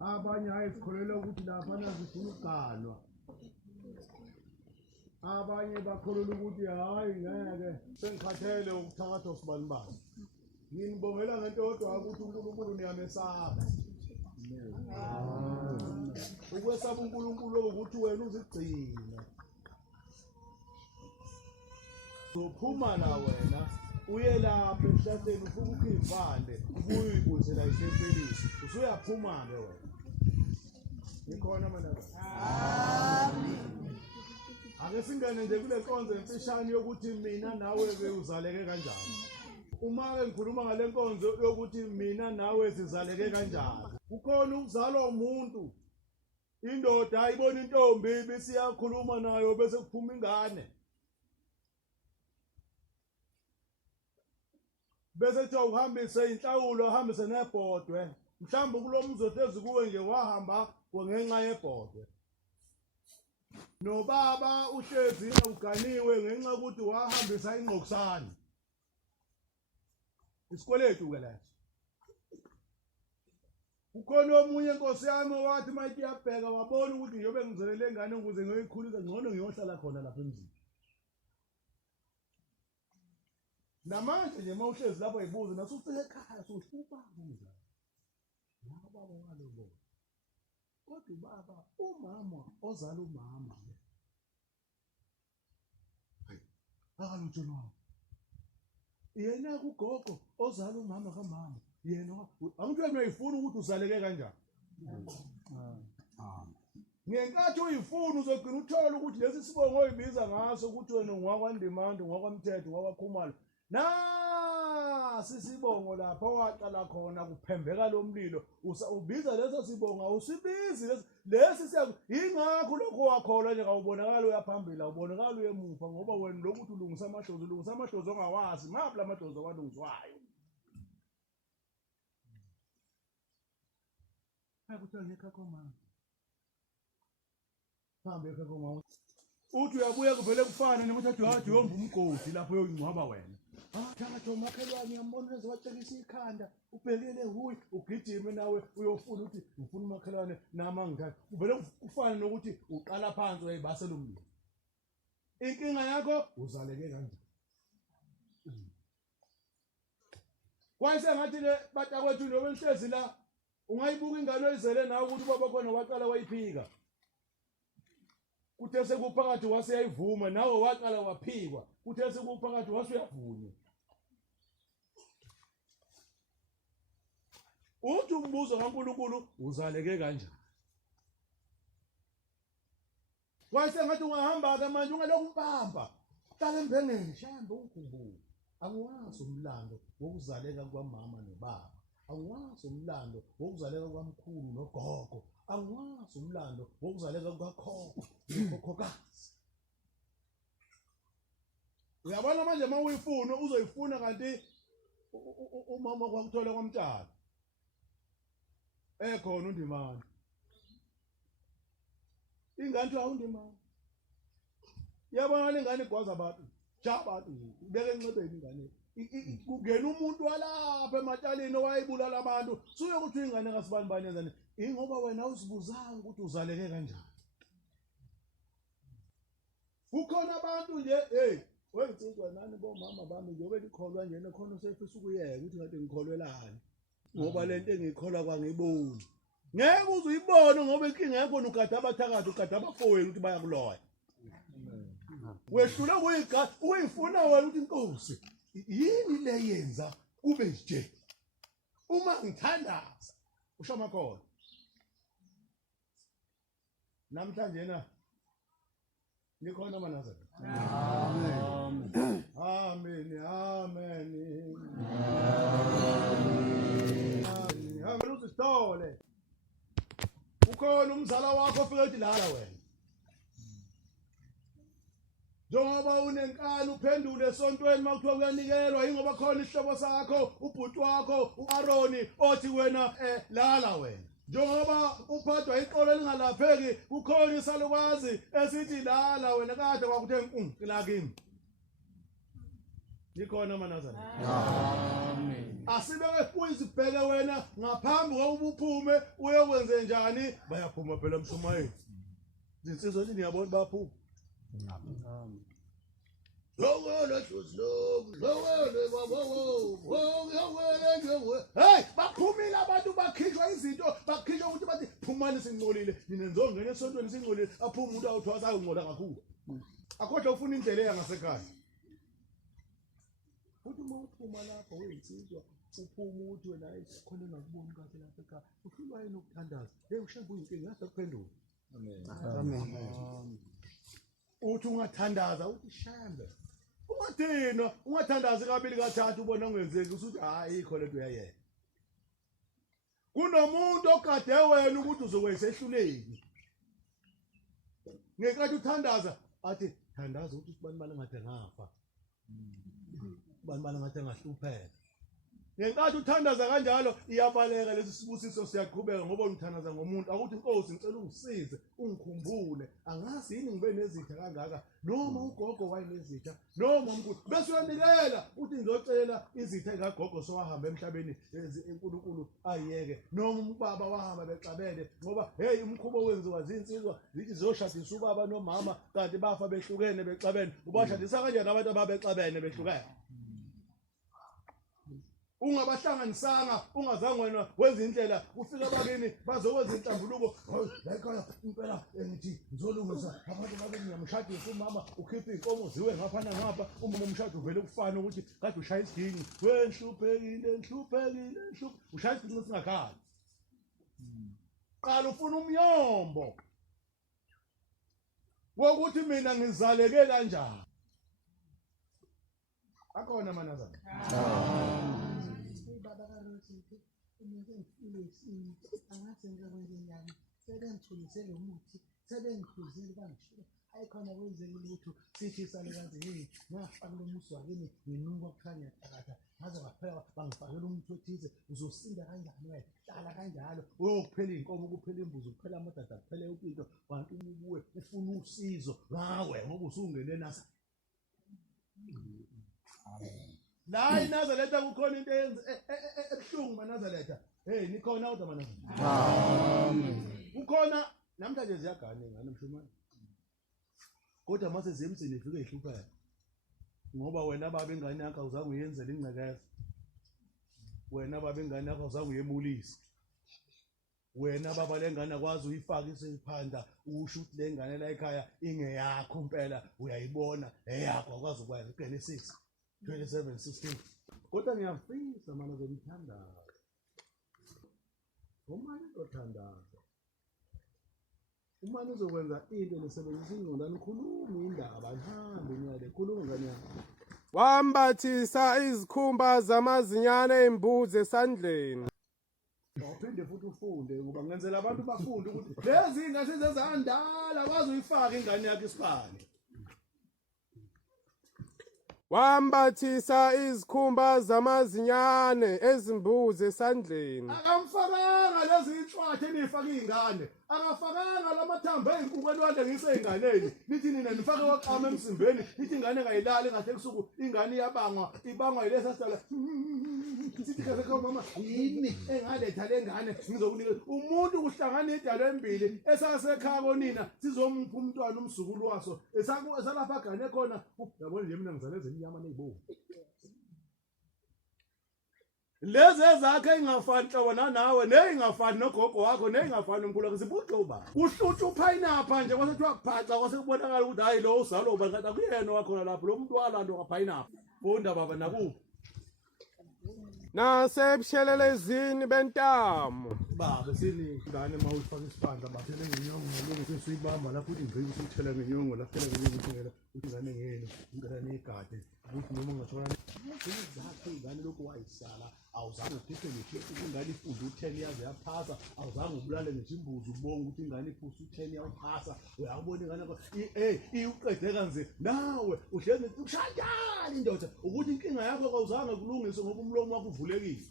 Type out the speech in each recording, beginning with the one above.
Abanye ayikholelwa ukuthi lapha nazifuna uganwa. Abanye bakholelwa ukuthi hayi ngeke sengikhathele ukuthakatha sibanibani. Nginibongela ngento kodwa ukuthi uNkulunkulu niyamesaba. Ukwesaba uNkulunkulu ukuthi wena uzigcina. Uphuma la wena uye lapha emhlatheni ufuna ukhivande ubuye uyibuyisela isempelisi usuyaphuma ke wena. Ikhona manaba. Amen. Ake singene nje kule nkonzo emfishane yokuthi mina nawe ke uzaleke kanjani. Uma ke ngikhuluma ngale nkonzo yokuthi mina nawe sizaleke kanjani. Kukhona ukuzalwa umuntu. Indoda ayibona intombi bese iyakhuluma nayo bese kuphuma ingane. Bese kuthi uhambise inhlawulo uhambise nebhodwe. Mhlawumbe kulomuzi ohlezi kuwe nje wahamba ngenxa yebhodwe. Nobaba uhlezi uganiwe ngenxa ukuthi wahambisa ingqokusana. Isikweletu ke leso. Ukhona omunye inkosi yami wathi manje iyabheka wabona ukuthi ngiyobe ngizelele ingane ukuze ngiyoyikhulisa ngcono ngiyohlala khona lapha emzini. Namanje nje mawuhlezi lapho ibuza nasufika ekhaya sohlupa umzala. Baba walobo. Kodwa baba umama ozala umama. Hayi. Akalutho no. Yena kugogo ozala umama kamama. Yena angithi wena uyifuna ukuthi uzaleke kanjani. Ngenkathi uyifuna uzogcina uthola ukuthi lesi sibongo oyibiza ngaso ukuthi wena ungwakwaNdimande ungwakwaMthethwa ungwakwaKhumalo. Sisibongo lapha waqala khona kuphembeka lo mlilo ubiza leso sibongo usibizi lesi ingakho lokho wakhola nje awubonakala uyaphambili awubonakala uyemuva ngoba wena lokuthi ulungisa amahlozi ongawazi mapi lamahlozi abalungiswayo. Akuthiwa ngekhakho mama. Hambe ekhakho mama. Uthi uyabuya kuvele kufana nemuthi wathi uyomba umgodi lapho uyongcwaba wena. Thakathi umakhelwane yambona ezowatshekisa ikhanda ubhekele huyi ugijime nawe uyofuna ukuthi ufuna umakhelwane nama ngithanda uvele kufana nokuthi uqala phansi uyayibasela umlilo. Inkinga yakho uzaleke kanjani. Kwayise ngathi le batakwethu noma nihlezi la ungayibuka ingane oyizele nawe ukuthi baba khona waqala wayiphika. Kuthe sekuphakathi waseyayivuma nawe waqala waphikwa. Kuthe sekuphakathi wasuyavunywa. Uthi umbuzo kaNkulunkulu uzaleke kanjani. Wayese ngathi ungahamba ke manje ungalokhu umpamba. Hlala emphengeni Shembe ukhumbule. Angiwazi umlando wokuzaleka kwamama nobaba. Angiwazi umlando wokuzaleka kwamkhulu nogogo. Angiwazi umlando wokuzaleka kwakhokho nokhokhokazi. Uyabona manje uma uyifuna uzoyifuna kanti umama kwakuthola kwamtshalo. Ekhona uNdimande. Ingane awundimande. Yabona ingane igwaza abantu. Abantu ibeke enxebeni ingane. Kungena umuntu walapha ematshaleni owayibulala abantu. Suyokuthi ingane kasibani bani yenzani. Ingoba wena uzibuzanga ukuthi uzaleke kanjani. Kukhona abantu nje wengicizwa nani bomama bami nje obekholwa nje khona usefisa ukuyeka ukuthi ngathi ngikholwelani. Ngoba lento engikholwa kwangiboni. Ngeke uze uyibone ngoba inkinga yakho ugada abathakathi ugada abafowenu ukuthi bayakuloya. Wehlula uyifuna wena ukuthi inkosi yini le yenza kube nje. Uma ngithandaza usho amakhono. Namhlanje na nikhona manaza. Amen. Amen. Amen. Amen. Usitole. Ukhona umzala wakho ofike ethi lala wena. Njengoba unenkani uphendule esontweni makuthiwa kuyanikelwa ingoba khona isihlobo sakho ubhuti wakho uAaroni othi wena lala wena. Njengoba uphathwa iqolo lingalapheki kukhona isalukwazi esithi lala wena kade kwakuthe la kimi. Nikhona manazana. Amen. Asibeke kuyizibheke wena ngaphambi kokuba uphume uyokwenza njani bayaphuma phela emshumayeni. Izinsizwa nje niyabona baphuma. Amen. Hey, baphumile abantu bakhishwa izinto bakhishwa ukuthi bathi phumani singcolile ninenzo ngene esontweni singcolile aphuma umuntu awuthwasa ayingcola kakhulu akhohle ufuna indlela yangasekhaya futhi uma uphuma lapho weyinsizwa uphuma uthi wena khona ngakuboni kahle lapha ekhaya uhlulwa yini ukuthandaza hey ushembe uyinkinga yase kuphendula amen uthi ungathandaza uthi Shembe ungathina ungathandazi kabili kathathu ubona ungenzeki usuthi hayi ikho lento uyayena kunomuntu okade wena ukuthi uzokwenza ehluleki ngekade uthandaza athi thandaza ukuthi bani ngathi ngafa bani ngathi ngahlupheka ngenkathi uthandaza kanjalo iyabaleka lesi sibusiso siyaqhubeka ngoba uthandaza ngomuntu akuthi inkosi ngicela ungisize ungikhumbule angazi yini ngibe nezitha kangaka noma ugogo wayinezitha noma umkhulu bese uyanikela uthi ngizocela izitha zikagogo sowahamba emhlabeni uNkulunkulu ayiyeke noma ubaba wahamba bexabene ngoba hey umkhubo wenziwa zinsizwa zithi ziyoshadisa ubaba nomama kanti bafa behlukene bexabene ubashadisa kanjani abantu ababexabene behlukene ungabahlanganisanga ungazange wena wenza indlela ufika bakini bazokwenza inhlambuluko la ekhaya impela ngithi ngizolungisa abantu bakini ngiyamshadisa umama ukhipha inkomo ziwe ngapha nangapha umama umshado uvele kufana ukuthi kade ushaya isidingi wenhluphekile ushaya isidingi singakhali qala ufuna umyombo wokuthi mina ngizaleke kanjani akhona manazana angasenza kwenzenjani sebengithulisele umuthi sebengihluzile bangishilo ayikhona kwenzekile ukuthi sithi sale kanzeni ngafaka lo musi wakini nginuka kukhanya takatha ngaze ngaphela bangifakela umuthi othize uzosinda kanjani wena hlala kanjalo uyokuphela inkomo ukuphela imbuzi ukuphela amadada kuphela impilo bantu ubuye ufuna usizo ngawe ngoba usungene nasa la inazaletha kukhona into ebuhlungu manazaletha hey nikhona kodwa manazaletha amen ukhona namhlanje ziyagana ingane mshumane kodwa mase zimsini ifike ihlupheka ngoba wena baba ingane yakho awuzange uyenzele ingcekeza wena baba ingane yakho awuzange uyemulisa wena baba lengane akwazi uyifaka isiphanda usho ukuthi lengane la ekhaya ingeyakho impela uyayibona eyakho akwazi ukwazi Genesis 27:16 kodwa ngiyafisa mana ngomthandazo umani othandaza umani uzokwenza into nesebenzisa ingqondo anikhuluma indaba ihambe nyale khuluma nganyana wambathisa izikhumba zamazinyane embuzi esandleni uphinde futhi ufunde ukuba ngenzela abantu bafunde ukuthi lezi ingane sezandala wazi uyifaka ingane yakhe isibane wambathisa izikhumba zamazinyane ezimbuzi esandleni akamfakanga lezi inhlwathi enifaka izingane akafakanga lamathambo ezinkukhu elwandle ngiseyinganeni nithi nina nifake waqama emsimbeni nithi ingane engayilali ngahle kusuku ingane ibangwa yilesa sidala sithi kahle mama yini engaletha lengane ngizokunika umuntu kuhlangana idalo embili esasekhaya konina sizomupha umntwana umzukulu waso esalapha gane khona yabona nje mina ngizaleze inyama nezibovu lezi ezakhe ingafani hlobana nawe neyingafani nogogo wakho neyingafani nomkhulu wakho zibuxoba uhlutha uphayinapha nje kwasethi waphaca kwasekubonakala ukuthi hayi lo uzalo ubani kanti akuyena wakhona lapho lo muntu walando ngaphayinapha funda baba nakubo nasebushelelezini bentamo baba sini ngane mawufaka isiphandla baphele ngenyongo ngalungisa uyibamba lapho uthi ngeke usithela ngenyongo laphela ngenyongo ukuthi ingane ngene ingane negade ukuthi noma ungathola izakhe ingane lokhu wayisala awuzange ukhiphe nje ingane ifunde u10 yaze yaphasa awuzange ubulale ngesimbuzi ubonga ukuthi ingane iphusa u10 yaphasa uyabona ingane iuqede kanze nawe uhlezi ushanjani indoda ukuthi inkinga yakho awuzange kulungise ngoba umlomo wakho uvulekile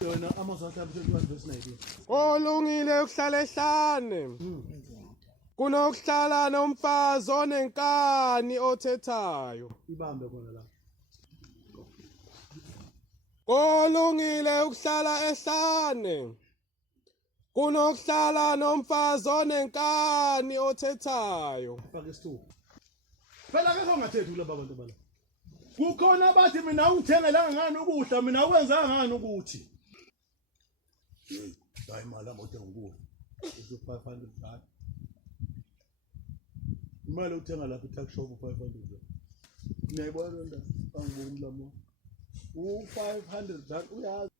yona amazwi akhe 21:19 olungile ukuhlala ehlane kunokuhlala nomfazi onenkani othethayo. Ibambe khona la. Kolungile ukuhlala ehlane kunokuhlala nomfazi onenkani othethayo. Faka isithupha. Phela ke ongathethi kulaba bantu bala. Kukhona abathi mina ungithengela ngani ukudla mina ukwenza ngani ukuthi. Hayi imali angothenga ukudla. Uthi 500 rand. Imali uthenga lapha e-tuck shop 500. Niyayibona nda angiboni umlamo. U500 rand uyazi.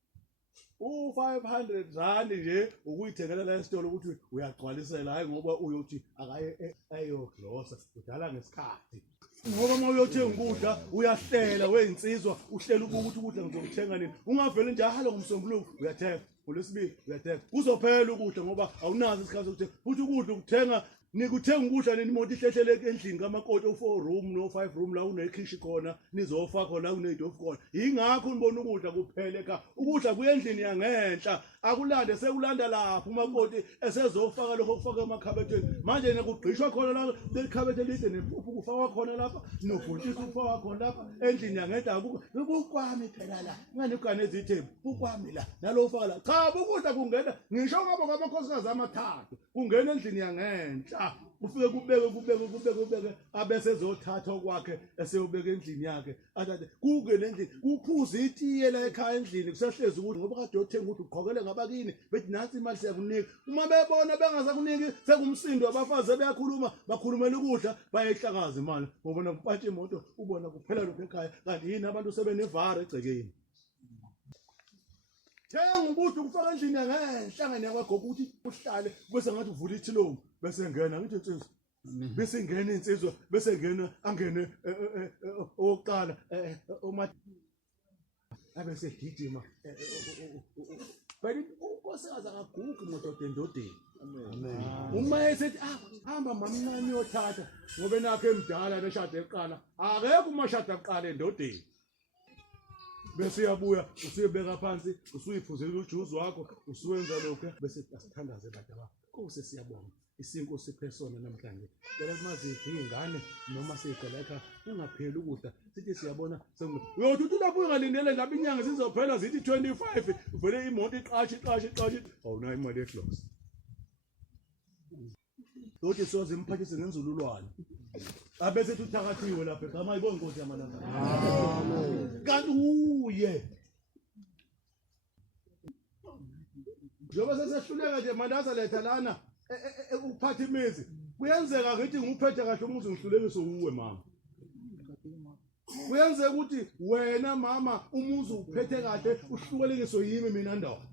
U500 rand nje ukuyithengela la esitolo ukuthi uyagcwalisela hayi ngoba uyothi akaye ayoglosa udala ngesikhathi. Ngoba uma uyothenga ukudla uyahlela weinsizwa uhlela ukuthi ukudla ngizokuthenga nini ungaveli nje ahalo ngomsombuluko uyathenga ngolwesibili uyathenga uzophela ukudla ngoba awunazi isikhathi sokuthenga futhi ukudla ukuthenga nikuthenga ukudla nini imoto ihlehlele endlini kamakoti o4 room no 5 room la unekhishi khona nizofa khona unedofu khona ingakho unibona ukudla kuphele ekhaya ukudla kuyendlini yangenhla akulande sekulanda lapho umakoti esezofaka lokho kufaka emakhabetheni manje nekugqishwa khona la lekhabethe elide nepuphu kufakwa khona lapha nobhontshisi kufakwa khona lapha endlini yangenhla kukwami phela la ngani ugane ezithembu kukwami la nalo ufaka la cha ukudla kungena ngisho ngabo ngamakhosikazi amathathu kungena endlini yangenhla ufike kubeke abese ezothatha kwakhe eseyobeka endlini yakhe athathe kungena endlini kuphuza itiye la ekhaya endlini kusahlezi ukuthi ngoba kade yothenga ukuthi uqhokele ngabakini bethi nansi imali siyakunika uma bebona bengasakuniki sekumsindo abafazi beyakhuluma bakhulumela ukudla bayayihlakaza imali ngoba nakupatshe imoto ubona kuphela lokho ekhaya kanti yini abantu sebenevara egcekeni thenga ukuthi ukufaka endlini yangenhlangane yakwagogo ukuthi uhlale bese ngathi uvula ithilongo bese ngena ngithi insizwa bese ngena insizwa bese ngena angene oqala uma abese gijima bathi unkosikazi akagugi mododa endodeni amen uma esethi hamba mamncane uyothatha ngoba nakho emdala beshade eqala akekho umashada aqala endodeni bese uyabuya usuyebeka phansi usuyiphuzela ujuzi wakho usuwenza lokho bese asithandaze bantu bakho kuse siyabonga isinko siphesona namhlanje phela kumaziphi ingane noma siqala ekhaya ungapheli ukudla sithi siyabona uyothi lapho ungalindele lapha inyanga sizophela zithi 25 vele imoto iqashi awunayo imali eflows uthi soze imphathise ngenzululwane abese uthakathiwe lapha ekhaya mayibona inkosi yamalanga amen kanti uye njengoba sesehluleka nje mandaza letha lana ukuphatha imizi kuyenzeka ngithi nguphethe kahle umuzi ngihlulekise uwe mama kuyenzeka ukuthi wena mama umuzi uphethe kahle uhlulekise yimi mina ndoda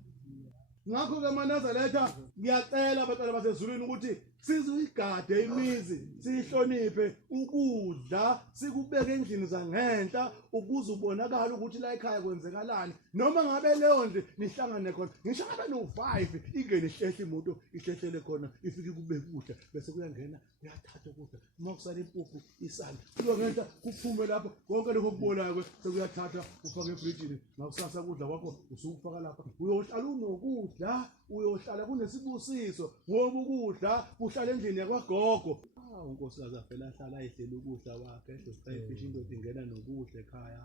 ngakho ke mandaza letha ngiyacela abantwana basezulwini ukuthi sizuyigade imizi sihloniphe ukudla sikubeke endlini zangenhla ukuze ubonakala ukuthi la ekhaya kwenzekalani noma ngabe leyo nje nihlangane khona ngisho ngabe no5 ingene ihlehle imoto ihlehlele khona ifike kubeke ukudla bese kuyangena uyathatha ukudla uma kusala impuphu isana kuyongena kuphume lapho konke lokho kubolayo sekuyathatha ufake efrijini ngakusasa ukudla kwakho usukufaka lapha uyohlala unokudla uyohlala kunesibusiso ngoba ukudla uhlala endlini yakwagogo unkosikazi afela ahlala ayihlela ukudla wakhe esesiqayifisha indoda ingena nokudla ekhaya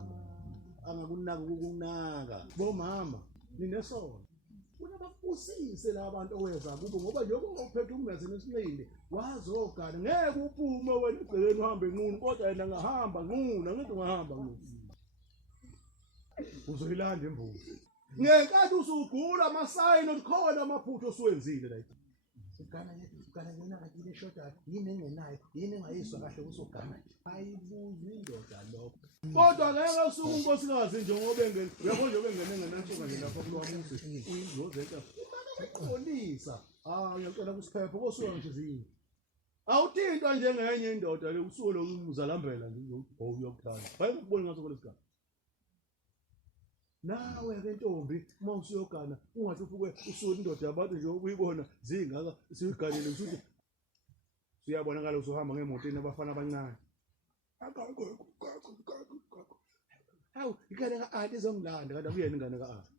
angakunaka ukukunaka bomama ninesono unababusise labantu oweza kubo ngoba njengoba uphethe umngazini esinqinde wazogana ngeke uphume wena egcekeni uhambe nqunu kodwa yena ngahamba nqunu ngithi ungahamba nqunu uzoyilanda imbuzi ngenkathi usugula amasayini okhona amaphutho osuwenzile la ugana yena akile shoda yini engenayo yini engayiswa kahle usogana ayibuzi indoda lokho kodwa ngeke usuku unkosikazi njengoba engene uyabona njengoba engene ngenantshoka nje lapha kulwamuzi uyindlozeka uqolisa ngiyacela kusiphepho kosuka ngizini awuthintwa njengenye indoda le usuku lo uzalambela nje uyokuthatha hayi ukubona ngaso kwelesigaba nawe ke ntombi uma usuyogana ungathi ufuke usuku indoda yabantu nje ubuyibona zingaka siyiganile ukuthi siyabonakala usuhamba ngemotini abafana abancane hawu ikane ka-anti izongilanda kanti akuyena ingane ka-anti